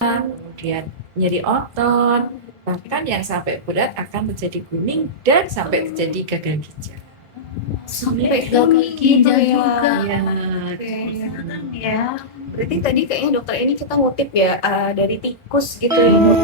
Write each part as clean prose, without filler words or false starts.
kemudian nyeri otot, bahkan yang sampai berat akan terjadi kuning dan sampai terjadi gagal ginjal. Sampai gagal ginjal juga. Ya, Ya, berarti tadi kayaknya dokter ini kita ngutip ya dari tikus gitu ya dok.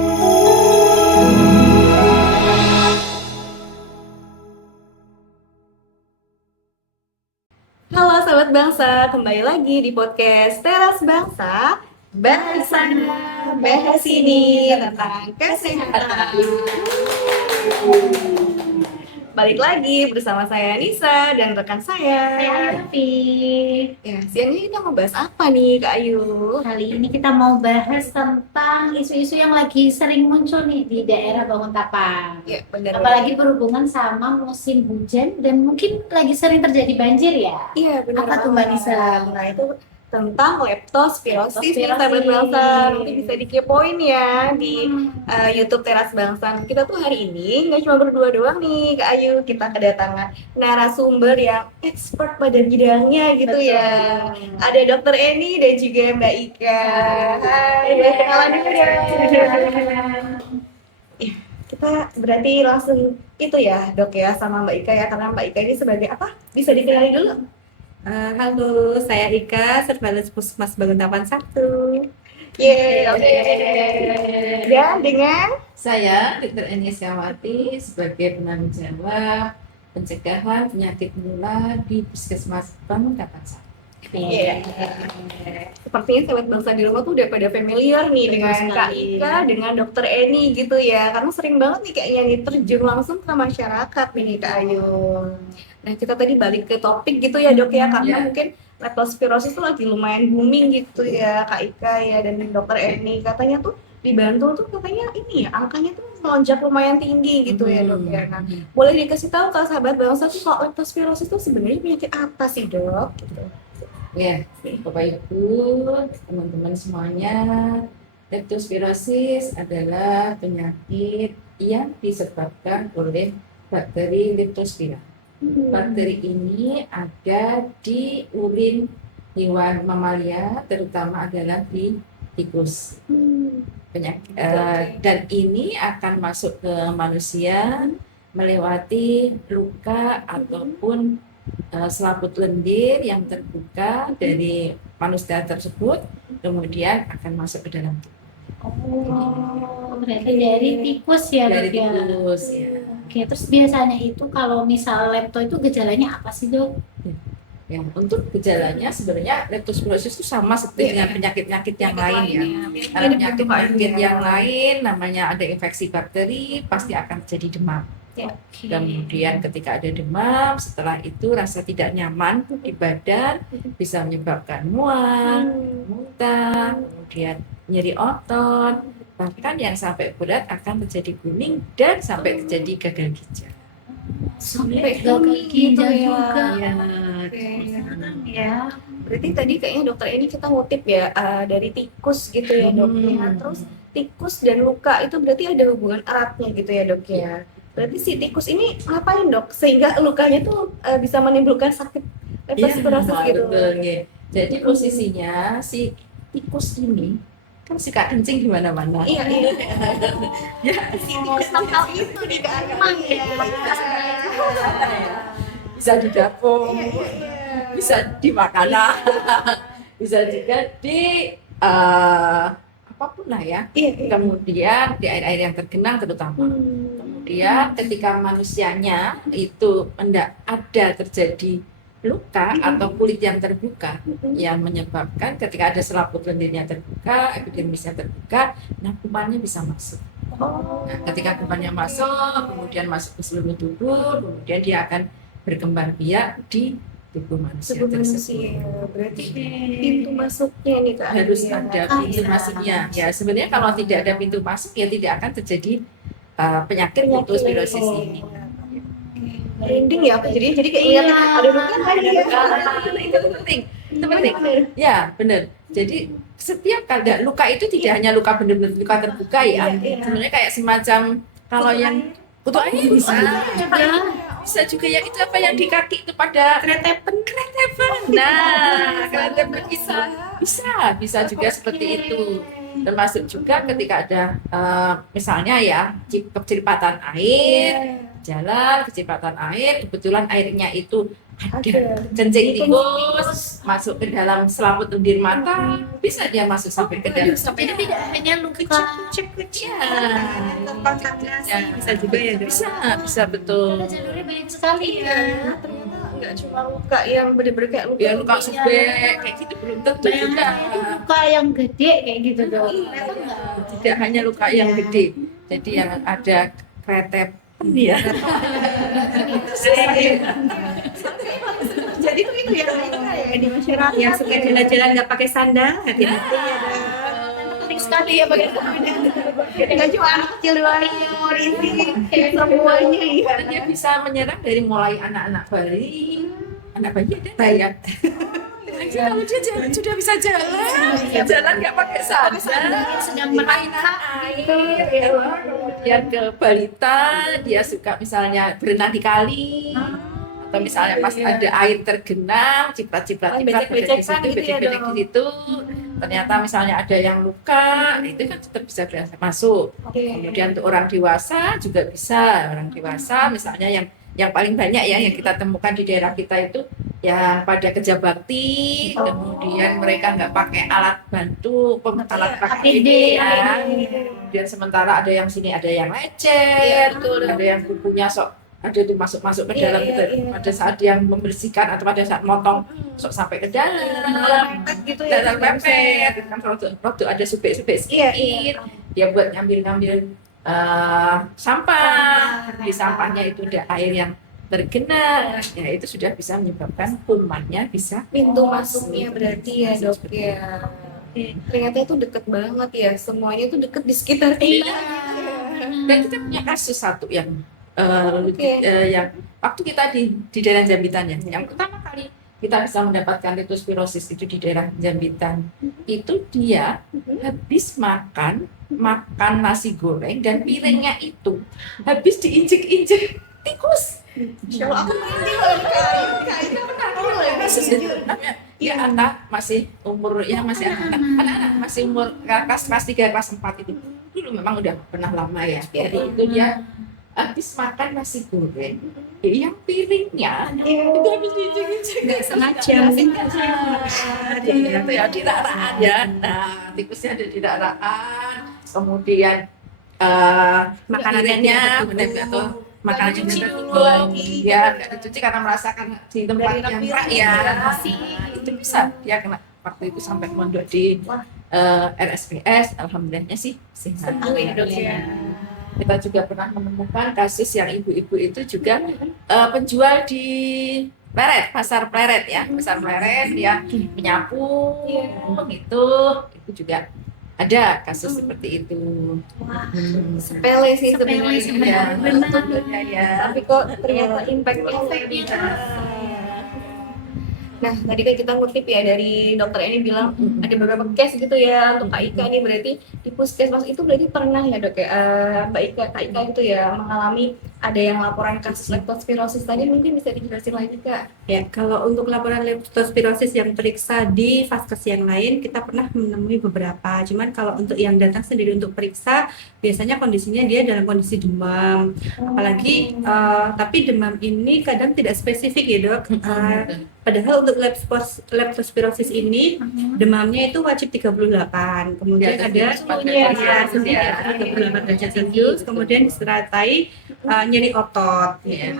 Halo sahabat bangsa, kembali lagi di podcast Teras Bangsa. Bahas sana, bahas sini tentang kesehatan. Balik lagi bersama saya Nisa dan rekan saya. Alfi. Ya, siang ini kita mau bahas apa nih Kak Ayu? Kali ini kita mau bahas tentang isu-isu yang lagi sering muncul nih di daerah Banguntapang. Ya, benar. Apalagi berhubungan sama musim hujan dan mungkin lagi sering terjadi banjir ya. Iya, benar. Apa tuh Mbak Nisa? Nah, itu tentang leptospirosis nih Leptospirosis. sahabat bangsa. Nanti bisa dikepoin ya di YouTube Teras Bangsa. Kita tuh hari ini nggak cuma berdua doang nih Kak Ayu, kita kedatangan narasumber yang expert pada bidangnya gitu Betul. ya. Ada Dokter Eni dan juga Mbak Ika. Hai, kenalan dulu ya. Kita berarti langsung itu ya dok ya sama Mbak Ika ya, karena Mbak Ika ini sebagai apa? Bisa dikenali dulu? halo, saya Ika, Surveillance Puskesmas Banguntapan 1. Yeay, oke. Dan dengan Saya Dr. Eni Syawati sebagai penanggung jawab pencegahan penyakit menular di Puskesmas Banguntapan 1. Iya. Sepertinya sahabat bangsa di rumah tuh udah pada familiar nih dengan Kak Ika, dengan Dokter Eni gitu ya, karena sering banget nih kayaknya nih terjun langsung ke masyarakat nih Kak Ayu. Nah kita tadi balik ke topik gitu ya dok ya, karena Ya. mungkin leptospirosis tuh lagi lumayan booming gitu ya Kak Ika ya, dan Dokter Eni katanya tuh di Bantul tuh katanya ini ya angkanya tuh melonjak lumayan tinggi gitu ya dok ya. Nah boleh dikasih tahu ke sahabat bangsa tuh kalau leptospirosis tuh sebenarnya penyakit apa sih dok? Gitu. Ya, Bapak Ibu, teman-teman semuanya, leptospirosis adalah penyakit yang disebabkan oleh bakteri Leptospira. Bakteri ini ada di urin hewan mamalia, terutama adalah di tikus. Dan ini akan masuk ke manusia melewati luka ataupun selaput lendir yang terbuka dari manusia tersebut, kemudian akan masuk ke dalam tubuh. Berarti dari tikus ya Dari dok ya? tikus ya. Oke, terus biasanya itu kalau misal lepto itu gejalanya apa sih dok? Ya, untuk gejalanya sebenarnya leptospirosis itu sama seperti dengan penyakit-penyakit yang lain ya. Kalau penyakit-penyakit yang lain namanya ada infeksi bakteri, pasti akan terjadi demam. Oke. Kemudian ketika ada demam, setelah itu rasa tidak nyaman di badan bisa menyebabkan mual, muntah, kemudian nyeri otot, bahkan yang sampai berat akan terjadi kuning dan sampai terjadi gagal ginjal. Sampai gagal ginjal juga. Ya, Ya. Berarti tadi kayaknya dokter ini kita ngutip ya dari tikus gitu ya dok ya. Terus tikus dan luka itu berarti ada hubungan eratnya gitu ya dok ya. Berarti si tikus ini ngapain dok sehingga lukanya tuh bisa menimbulkan sakit leptospirosis gitu. betul, ya. Jadi posisinya si tikus ini kan suka kencing di mana-mana. Iya. Ya, Si tikus nakal itu di kamar ya. bisa di dapur, bisa di makanan, bisa juga di apapun lah ya. Iya. Kemudian di air-air yang tergenang terutama. Kemudian ketika manusianya itu hendak ada terjadi luka atau kulit yang terbuka yang menyebabkan ketika ada selaput lendirnya terbuka, epidermisnya terbuka, nah kumannya bisa masuk. Nah, ketika kumannya masuk, kemudian masuk ke seluruh tubuh, kemudian dia akan berkembang biak di tubuh manusia tersebut. Berarti pintu masuknya nih Kak. Harus ada pintu masuknya. Ya, sebenarnya kalau tidak ada pintu masuk ya tidak akan terjadi penyakit leptospirosis ini. Merinding ya aku jadi kayak ingat ada luka lagi ya. Itu penting. Itu penting. Ya, benar. Jadi setiap kali luka itu tidak hanya luka benar-benar luka terbuka ya. Sebenarnya kayak semacam kalau yang butuh air bisa. Bisa juga yang itu apa yang di kaki itu pada kretepen. Nah, kretepen bisa juga seperti itu. Termasuk juga ketika ada misalnya ya kecepatan air, jalan kecepatan air, kebetulan airnya itu ada kencing tikus masuk ke dalam selaput lendir mata, bisa dia masuk sampai ke dalam. Jadi tidak hanya luka Ya, kontaminasi bisa juga ya dok. bisa betul. jalurnya banyak sekali ya. Ternyata nggak cuma luka yang bener-bener kayak luka Ya luka sobek kayak gitu belum tentu juga. Itu luka yang gede kayak gitu dong. Tidak hanya luka yang gede, jadi yang ada kretep ya. jadi tuh itu ya di masyarakat Yang suka jalan-jalan nggak pakai sandal, hati-hati ya dok. Penting sekali ya bagaimana. nggak cuma anak kecil doang yang mau ini semuanya ya. Dia bisa menyerang dari mulai anak-anak bayi ada ya. Jadi kalau dia sudah bisa jalan nggak pakai sandal, Sedang main air, kemudian ke balita, dia suka misalnya berenang di kali, atau misalnya pas ada air tergenang, ciprat-ciprat di situ, becek-becek di situ. Ternyata misalnya ada yang luka, itu kan tetap bisa masuk. Kemudian untuk orang dewasa juga bisa, orang dewasa misalnya yang paling banyak ya yang kita temukan di daerah kita itu yang pada kerja bakti, kemudian mereka nggak pakai alat bantu, alat pakai APD, ya. Kemudian sementara ada yang sini ada yang lecet, ada yang kukunya sok ada itu masuk ke dalam pada saat yang membersihkan atau pada saat motong sok sampai ke dalam gitu ya dalam pepet kan waktu ada subek-subek sedikit dia buat ngambil sampah di sampahnya itu ada air yang tergenang ya itu sudah bisa menyebabkan kumannya bisa pintu masuknya berarti ya dok ya. Ternyata itu deket banget ya, semuanya itu deket di sekitar kita. dan kita punya kasus satu yang yang waktu kita di daerah Jambitan ya yang pertama kali kita bisa mendapatkan leptospirosis itu di daerah Jambitan itu dia habis makan nasi goreng dan piringnya itu habis diinjek-injek tikus. Insya Allah aku main di kain Kasus itu ya anak masih umur anak-anak masih umur kelas 3 kelas 4 itu dulu memang udah pernah lama ya jadi itu dia habis makan nasi goreng yang piringnya itu habis diinjek-injek Nggak sengaja itu ya di raraan ya nah tikusnya ada di raraan kemudian makanannya benar atau makanannya tertutup ya nggak dicuci karena merasakan di tempat yang rak ya itu bisa dia kena waktu itu sampai mondok di RSPS alhamdulillahnya sih sehat. Kita juga pernah menemukan kasus yang ibu-ibu itu juga penjual di Pleret, pasar Pleret ya, pasar Pleret dia menyapu itu juga ada kasus seperti itu. sepele sih sebenarnya Benar. Ya. tapi kok ternyata impactnya. Nah, tadi kan kita ngutip ya dari dokter ini bilang ada beberapa case gitu ya untuk Kak Ika nih berarti di puskesmas itu berarti pernah ya dok ya Kak Ika itu ya mengalami ada yang laporan kasus leptospirosis tadi mungkin bisa dijelasin lagi Kak. Ya, kalau untuk laporan leptospirosis yang periksa di vaskes yang lain kita pernah menemui beberapa. Cuman kalau untuk yang datang sendiri untuk periksa biasanya kondisinya dia dalam kondisi demam. Apalagi tapi demam ini kadang tidak spesifik ya dok. Padahal untuk leptospirosis ini demamnya itu wajib 38. Kemudian ada suhu 38 derajat Celcius, kemudian disertai nyeri otot. Ya.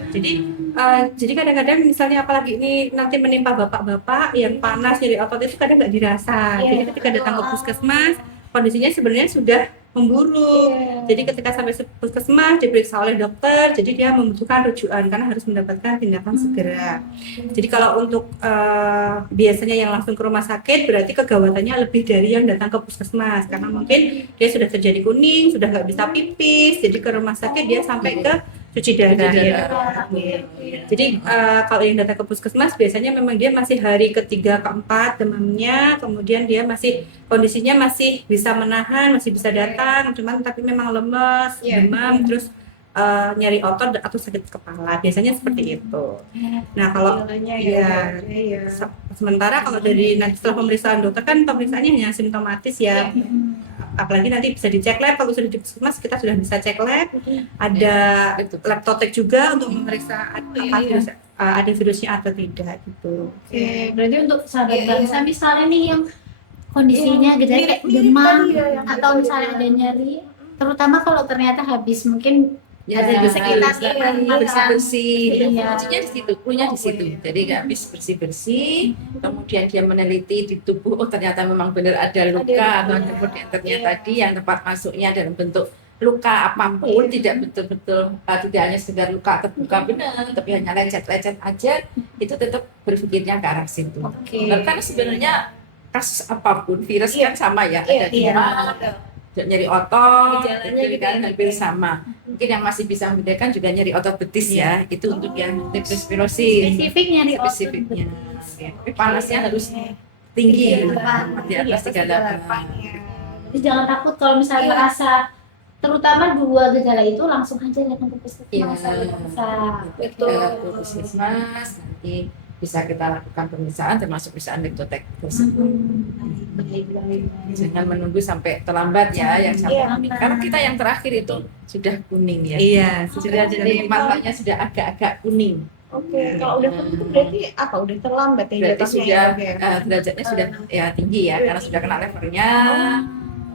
Jadi kadang-kadang misalnya apalagi ini nanti menimpa bapak-bapak yang panas nyeri otot itu kadang nggak dirasa. Jadi ketika datang ke puskesmas kondisinya sebenarnya sudah memburuk. Jadi ketika sampai puskesmas diperiksa oleh dokter, jadi dia membutuhkan rujukan karena harus mendapatkan tindakan segera. Jadi kalau untuk biasanya yang langsung ke rumah sakit berarti kegawatannya lebih dari yang datang ke puskesmas karena mungkin dia sudah terjadi kuning, sudah nggak bisa pipis, jadi ke rumah sakit dia sampai ke cuci darah. Jadi kalau yang datang ke puskesmas biasanya memang dia masih hari ketiga keempat demamnya, kemudian dia masih kondisinya masih bisa menahan, masih bisa datang, cuman tapi memang lemes, demam, terus nyeri otot atau sakit kepala, biasanya seperti itu. Nah kalau Gejalanya ya, sementara kalau dari nanti setelah pemeriksaan dokter kan pemeriksaannya hanya simptomatis ya, apalagi nanti bisa dicek lab. Kalau sudah di puskesmas kita sudah bisa cek lab, ada lab totek juga untuk memeriksa apa virus, ada virusnya atau tidak gitu. Oke, berarti untuk sahabat bangsa misalnya nih yang kondisinya gejala kayak mirip demam tadi ya, yang atau tadi misalnya bilang. ada nyeri, terutama kalau ternyata habis mungkin Ya, ada di sekitar bersih-bersih. Iya. Kuncinya di situ, klunya di situ. Jadi habis bersih-bersih, kemudian dia meneliti di tubuh, oh ternyata memang benar ada luka, atau kemudian ternyata tadi yang tempat masuknya dalam bentuk luka apapun, tidak betul-betul tidak hanya sekedar luka terbuka benar, tapi hanya lecet-lecet aja, itu tetap berpikirnya ke arah situ. Oke. Karena sebenarnya kasus apapun, virus kan sama ya, ada demam, nyeri otot, Gejalanya itu juga kan hampir sama. Mungkin yang masih bisa membedakan juga nyeri otot betis ya, itu untuk yang leptospirosis Spesifik nyeri otot spesifiknya. betis. Ya. Tapi panasnya harus tinggi, di atas 38. Jadi jangan takut kalau misalnya merasa, terutama dua gejala itu langsung aja datang ke puskesmas. Betul. Ke puskesmas, nanti bisa kita lakukan pemeriksaan termasuk pemeriksaan leptotek tersebut. Baik. Jangan menunggu sampai terlambat ya, yang sampai kuning. Karena kita yang terakhir itu sudah kuning ya. Iya, Sudah jadi matanya sudah agak-agak kuning. Oke, kalau udah kuning itu berarti apa? Udah terlambat ya? Berarti jatuhnya sudah ya? derajatnya sudah ya tinggi ya, karena sudah kena levernya.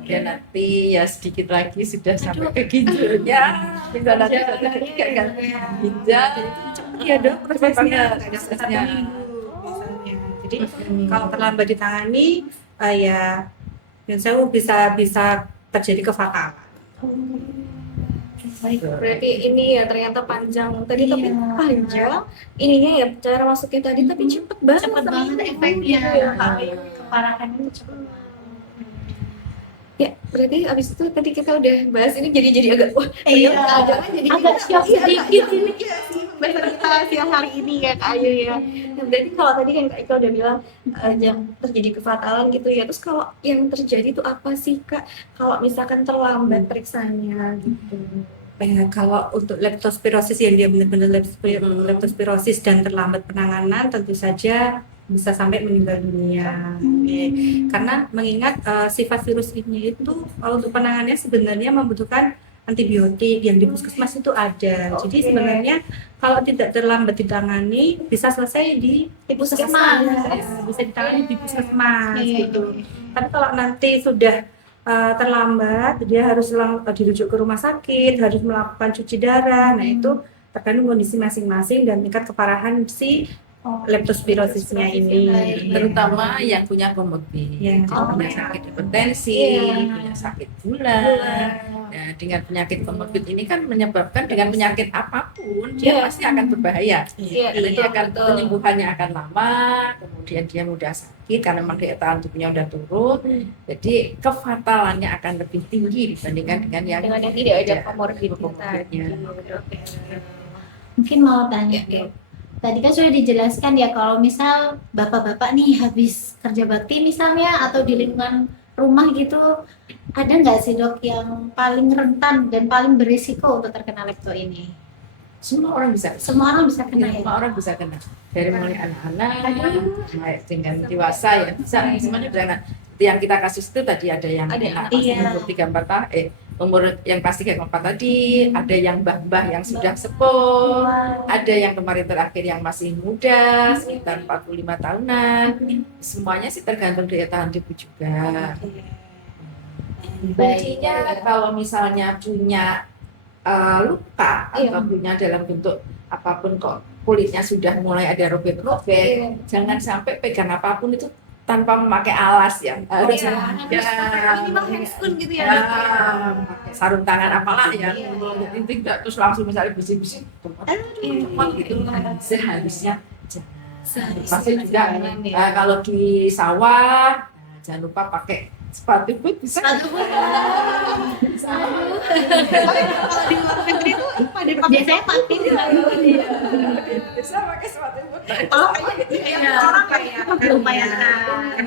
Dan nanti ya sedikit lagi sudah sampai ke ginjalnya. Ginjal nanti sudah ketiga kan. Ginjal cepet ya dok prosesnya, prosesnya. misalnya. Jadi kalau terlambat ditangani, ya saya bisa terjadi kefatalan. Baik, berarti ini ya ternyata panjang tadi, tapi panjang ininya ya cara masuknya tadi, tapi cepet banget. Cepet banget efeknya, keparahannya itu cepet. Ya, berarti abis itu tadi kita udah bahas ini jadi agak Iya. Agak shock sedikit ini. Pembahasan kita siang hari ini ya Kak Ayu ya. Nah, berarti kalau tadi kan Kak Ika udah bilang yang terjadi kefatalan gitu ya. Terus kalau yang terjadi itu apa sih Kak? Kalau misalkan terlambat periksanya gitu. Kalau untuk leptospirosis yang dia benar-benar leptospirosis dan terlambat penanganan, tentu saja bisa sampai meninggal dunia. Karena mengingat sifat virus ini itu untuk penanganannya sebenarnya membutuhkan antibiotik yang di puskesmas itu ada. Jadi sebenarnya kalau tidak terlambat ditangani bisa selesai di puskesmas. Bisa ditangani di puskesmas gitu. Tapi kalau nanti sudah terlambat, dia harus dirujuk ke rumah sakit, harus melakukan cuci darah. Nah itu tergantung kondisi masing-masing dan tingkat keparahan si leptospirosisnya ini, terutama yang punya komorbid, punya sakit hipertensi, punya sakit gula. Nah, dengan penyakit komorbid ini kan menyebabkan dengan penyakit apapun dia pasti akan berbahaya. Karena dia akan penyembuhannya akan lama, kemudian dia mudah sakit karena memang daya tahan tubuhnya udah turun. Jadi kefatalannya akan lebih tinggi dibandingkan dengan yang tidak ada komorbid tadi. Mungkin mau tanya, tadi kan sudah dijelaskan ya kalau misal bapak-bapak nih habis kerja bakti misalnya atau di lingkungan rumah gitu, ada nggak sih dok yang paling rentan dan paling berisiko untuk terkena lepto ini? Semua orang bisa. Semua orang bisa kena ya? Semua orang bisa kena. Dari mulai anak-anak, sampai dengan dewasa ya bisa. Semuanya bisa kena. Yang kita kasus itu tadi ada yang umur 3-4 tahun, umur yang pasti kayak 4 tadi, ada yang mbah-mbah yang sudah sepuh, ada yang kemarin terakhir yang masih muda, sekitar 45 tahunan. Semuanya sih tergantung daya tahan tubuh juga. Kuncinya kalau misalnya punya luka atau punya dalam bentuk apapun kok kulitnya sudah mulai ada robek-robek, jangan sampai pegang apapun itu tanpa memakai alas ya. Harus minimal handscoon gitu ya. Pakai sarung tangan apalah ya. Inti enggak terus langsung misalnya bersih-bersih. Gitu. Seharusnya pasti juga kalau di sawah jangan lupa pakai sepatu boot bisa. Sepatu boot. Kalau di luar negeri itu pada biasanya pakai bisa pakai sepatu boot. Orang kayak lumayan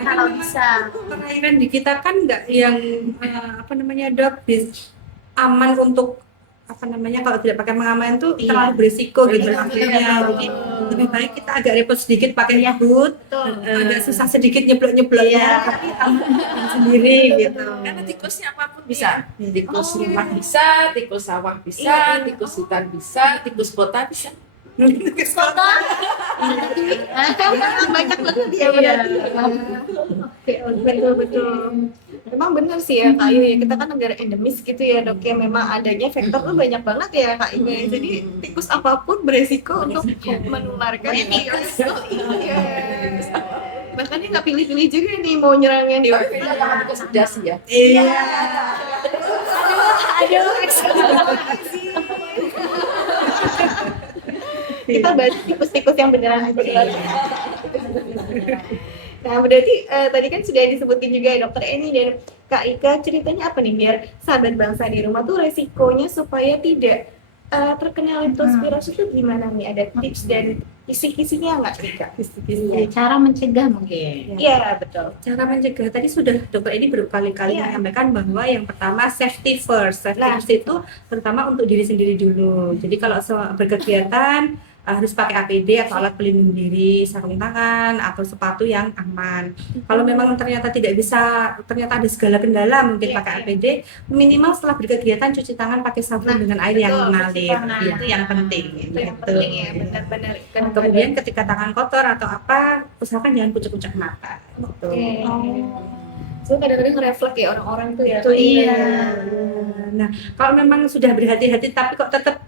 kalau bisa. Kelahiran di kita kan nggak yang apa namanya dok, aman untuk kalau tidak pakai pengaman tuh Iya. terlalu berisiko gitu Iya, akhirnya. betul. Jadi lebih baik kita agak repot sedikit pakai hood, agak susah sedikit nyeblok-nyebloknya, Iya. tapi sendiri gitu. Karena tikusnya apapun bisa. Tikus rumah bisa, tikus sawah bisa, tikus hutan bisa, tikus kota bisa. Kota. Banyak banget ya Iya. berarti. Betul. Memang benar sih ya Kak Ayu ya, kita kan negara endemis gitu ya Dok ya, memang adanya vektor tuh banyak banget ya Kak Ayu ya. Jadi tikus apapun beresiko untuk menularkan virus. Iya. Bahkan dia nggak pilih-pilih juga nih mau nyerangnya di Tapi beda sama tikus sedas ya. Iya. kita bahas tikus-tikus yang beneran aja. Nah, berarti tadi kan sudah disebutin juga ya Dokter Eni dan Kak Ika, ceritanya apa nih biar sahabat bangsa di rumah tuh resikonya supaya tidak terkena leptospirosis itu gimana nih? Ada tips dan kisi-kisinya nggak Ika? Iya, cara mencegah mungkin. Iya, betul. Cara mencegah tadi sudah dokter ini berkali-kali Iya. menyampaikan bahwa yang pertama safety first. Safety Nah. first itu terutama untuk diri sendiri dulu. Jadi kalau berkegiatan harus pakai APD atau alat pelindung diri, sarung tangan atau sepatu yang aman. Kalau memang ternyata tidak bisa, ternyata ada segala kendala mungkin Iya, pakai iya. APD, minimal setelah berkegiatan cuci tangan pakai sabun Nah, dengan air yang betul, mengalir. cuci tangan. Itu yang penting. Itu yang Gitu. penting ya, benar-benar. Kemudian ketika tangan kotor atau apa, usahakan jangan kucek-kucek mata. Gitu. Oke. So kadang-kadang refleks ya orang-orang tuh ya. Itu iya. Nah, kalau memang sudah berhati-hati tapi kok tetap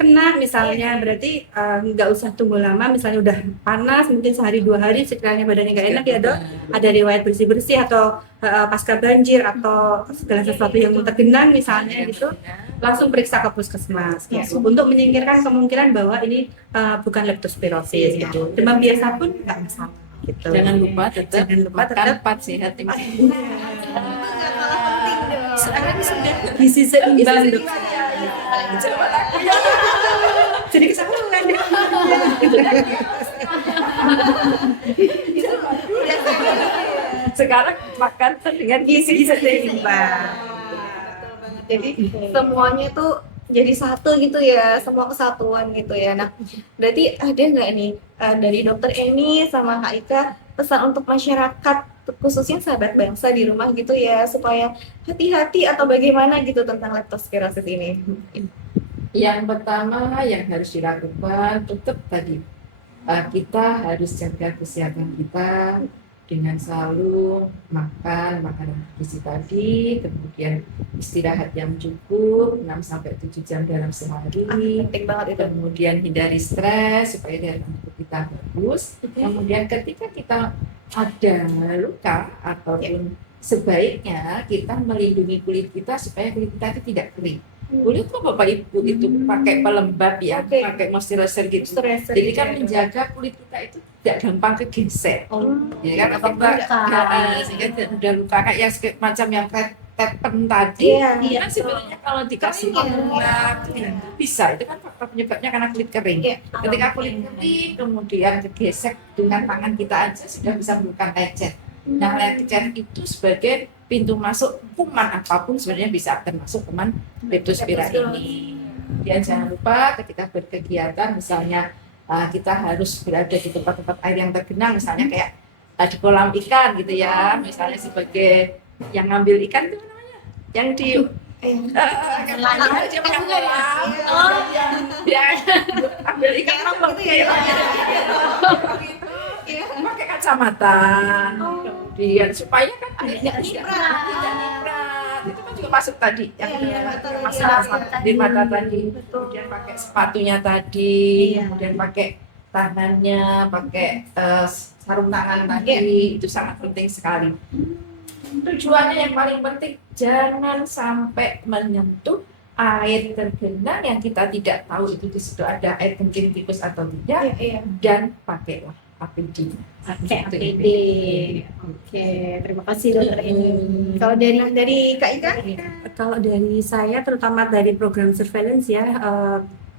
kena misalnya, berarti nggak usah tunggu lama. Misalnya udah panas, mungkin sehari 2 hari sekiranya badannya nggak enak ya Dok, ada riwayat bersih-bersih atau pasca banjir atau segala sesuatu yang tergenang misalnya gitu, langsung periksa ke puskesmas gitu, untuk menyingkirkan kemungkinan bahwa ini bukan leptospirosis gitu. Demam biasa pun nggak masalah gitu. Jangan lupa tetap Jangan lupa makan tetap 4 sehat 5 sekarang sudah gizi seimbang Dok. Jadi kesamaan ya. Sekarang makan dengan gizi seimbang. Jadi semuanya tuh jadi satu gitu ya, semua kesatuan gitu ya. Nah, berarti ada nggak nih dari Dokter Eni sama Kak Ika pesan untuk masyarakat khususnya sahabat bangsa di rumah gitu ya, supaya hati-hati atau bagaimana gitu tentang leptospirosis ini? Yang pertama yang harus dilakukan tetap tadi kita harus jaga kesehatan kita dengan selalu makan makanan bergizi tadi, kemudian istirahat yang cukup 6-7 jam dalam sehari, Penting banget itu. kemudian hindari stres supaya daya tahan tubuh kita bagus. Kemudian ketika kita ada luka ataupun sebaiknya kita melindungi kulit kita supaya kulit kita itu tidak kering. Kulit kok Bapak Ibu itu pakai pelembab ya, Oke. pakai moisturizer gitu. Stres. Jadi kan menjaga kulit kita itu tidak gampang kegeser. Jadi kan apa sehingga tidak mudah luka kayak yang macam yang tepen tadi. Iya. Kan sebenarnya kalau dikasih Kering ya. pelembab itu bisa, itu kan faktor penyebabnya karena kulit kering. Iya. Ketika kulit kering kemudian kegesek dengan tangan kita aja sudah bisa menimbulkan lecet. Nah, lecet itu sebagai pintu masuk kuman apapun sebenarnya bisa termasuk kuman leptospira ini. Dan jangan lupa ketika berkegiatan misalnya kita harus berada di tempat-tempat air yang tergenang, misalnya kayak di kolam ikan gitu ya, misalnya sebagai yang ngambil ikan itu namanya yang di ambil ikan apa gitu ya, pakai kacamata, kemudian supaya kan airnya tidak niprat, itu kan juga masuk tadi yang masalah di mata tadi, kemudian pakai sepatunya tadi, kemudian pakai tangannya, pakai sarung tangan tadi, itu sangat penting sekali. Tujuannya yang paling penting jangan sampai menyentuh air tergenang yang kita tidak tahu itu di situ ada air kencing tikus atau tidak, dan pakailah APD. Pakai APD. Oke, terima kasih Dokter Eni. Kalau dari Kak Ika? Kalau dari saya, terutama dari program surveillance ya,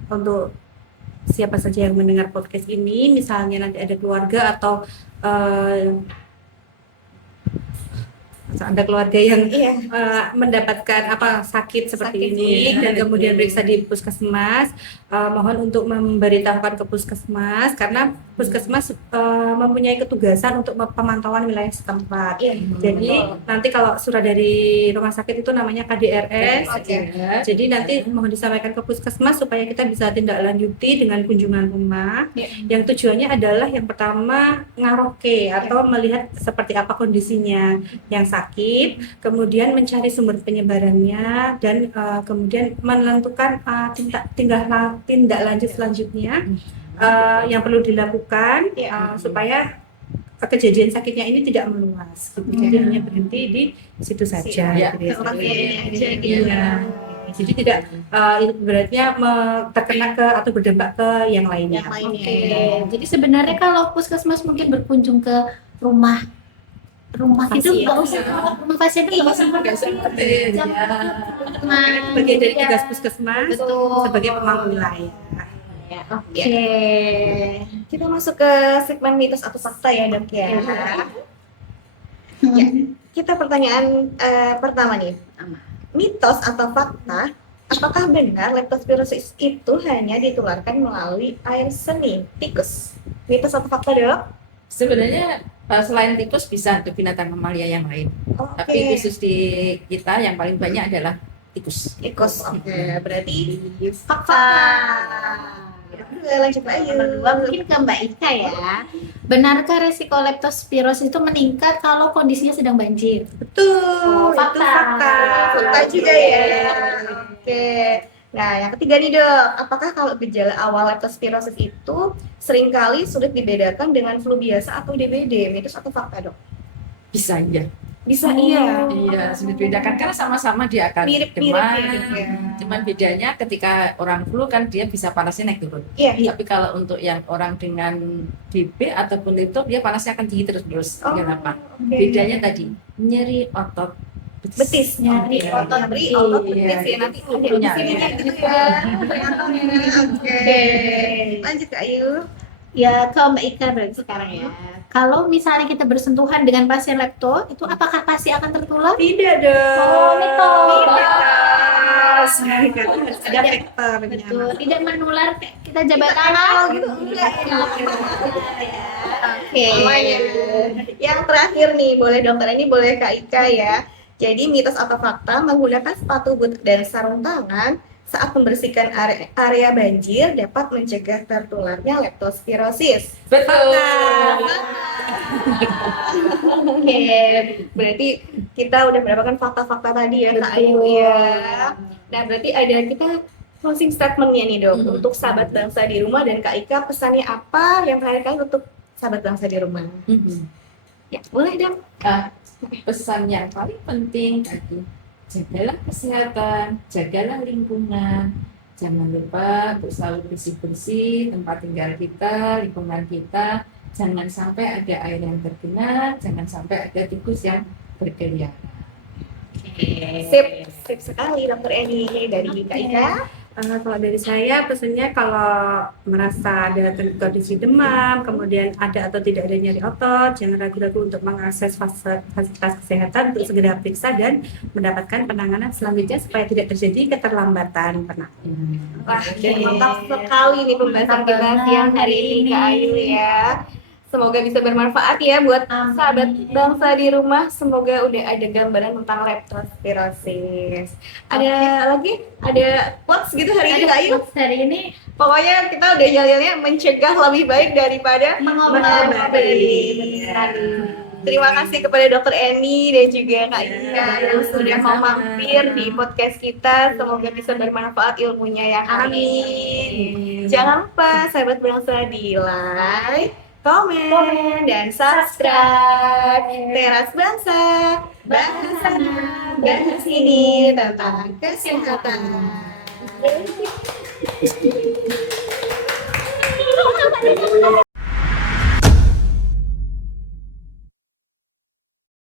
untuk siapa saja yang mendengar podcast ini, misalnya nanti ada keluarga atau Ada keluarga yang Iya. mendapatkan sakit seperti Sakit, ini iya, dan kemudian betul. periksa di puskesmas, mohon untuk memberitahukan ke puskesmas karena puskesmas mempunyai ketugasan untuk pemantauan wilayah setempat. Iya. Jadi nanti kalau surat dari rumah sakit itu namanya KDRS. Oke. Jadi nanti mohon disampaikan ke puskesmas supaya kita bisa tindak lanjuti dengan kunjungan rumah. Iya. Yang tujuannya adalah yang pertama ngaroke atau melihat seperti apa kondisinya yang sakit, kemudian mencari sumber penyebarannya dan kemudian menentukan tindak lanjut selanjutnya yang perlu dilakukan supaya kejadian sakitnya ini tidak meluas. Jadi hanya berhenti di situ saja. Iya. Gitu ya. Oke, ini aja gitu. Iya. Jadi tidak beratnya terkena ke atau berdampak ke yang lainnya. Yang lainnya. Oke, jadi sebenarnya kalau puskesmas mungkin berkunjung ke rumah itu Pasien. nggak usah rumah pasien itu nggak usah Nggak usah ngerti, ya. Bagian dari tugas puskesmas Betul. sebagai pemangku wilayah. Oke. Kita masuk ke segmen mitos atau fakta ya, Dok ya. Ya, kita pertanyaan pertama nih. Mitos atau fakta, apakah benar leptospirosis itu hanya ditularkan melalui air seni tikus? Mitos atau fakta, Dok? Sebenarnya selain tikus bisa untuk binatang mamalia yang lain. Oke. Tapi khusus di kita yang paling banyak adalah tikus. Tikus. Oke, berarti Fakta. lanjut lagi. Nomor 2 mungkin ke Mbak Ika ya. Benarkah resiko leptospirosis itu meningkat kalau kondisinya sedang banjir? Betul, itu Fakta. fakta. Fakta juga ya. Oke. Nah, yang ketiga nih, Dok. Apakah kalau gejala awal leptospirosis itu seringkali sulit dibedakan dengan flu biasa atau DBD? Mitos atau fakta, Dok? Bisa iya. Bisa iya. Iya, sulit bedakan karena sama-sama dia akan Mirip-mirip demam. ya, Dok, ya. Cuman bedanya ketika orang flu kan dia bisa panasnya naik turun. Iya. Tapi kalau untuk yang orang dengan DB ataupun itu dia panasnya akan tinggi terus-terus. Oh, Kenapa? oke. Bedanya tadi nyeri otot Betis. Nyari Oke. otot Nyeri betis. otot betis ya. Nanti ada di Punya. sini ya, gitu ya. Oke. Lanjut ke Ayu. Ya, ke Mbak Ika berarti sekarang ya. Kalau misalnya kita bersentuhan dengan pasien lepto, itu apakah pasti akan tertular? Tidak dong. Oh, mitos. Mitos. Ada faktornya. Betul, tidak menular kayak kita jabat Kita tangan kenal gitu, enggak ya. Oke. Semuanya. Yang terakhir nih, boleh dokter ini boleh Kak Ika ya. Jadi mitos atau fakta menggunakan sepatu boot dan sarung tangan saat membersihkan area banjir dapat mencegah tertularnya leptospirosis. Betul. Oke, berarti kita udah mendapatkan fakta-fakta tadi ya Kak Ayu ya. Nah, berarti ada kita closing statement-nya nih, Dok, untuk sahabat bangsa di rumah, dan Kak Ika pesannya apa yang terakhir kali untuk sahabat bangsa di rumah? Ya, boleh dong. Pesan yang paling penting tadi, jagalah kesehatan, jagalah lingkungan, jangan lupa untuk selalu bersih-bersih tempat tinggal kita, lingkungan kita, jangan sampai ada air yang tergenang, jangan sampai ada tikus yang berkeliaran. Sip sekali Dokter Eni dari Kak Ika. Kalau dari saya pesannya kalau merasa ada kondisi demam, kemudian ada atau tidak ada nyeri otot, jangan ragu-ragu untuk mengakses fasilitas kesehatan untuk segera periksa dan mendapatkan penanganan selanjutnya supaya tidak terjadi keterlambatan penanganan. Wah, dan mantap sekali nih pembahasan Mantap kita banget siang hari ini Kak Ayu ya. Semoga bisa bermanfaat ya buat Amin. sahabat bangsa di rumah. Semoga udah ada gambaran tentang leptospirosis. Ada lagi? Ada quotes gitu hari ini Kak Ayu? Hari ini Pokoknya kita udah nyaliannya mencegah lebih baik daripada mengobati. Terima kasih kepada Dokter Eni dan juga Kak Ika yang sudah mau sama-sama. mampir di podcast kita. Semoga bisa bermanfaat ilmunya ya. Amin. Jangan lupa sahabat bangsa di like, komen, dan subscribe Teras Bangsa. Bahas sana, bahas sini tentang kesehatan.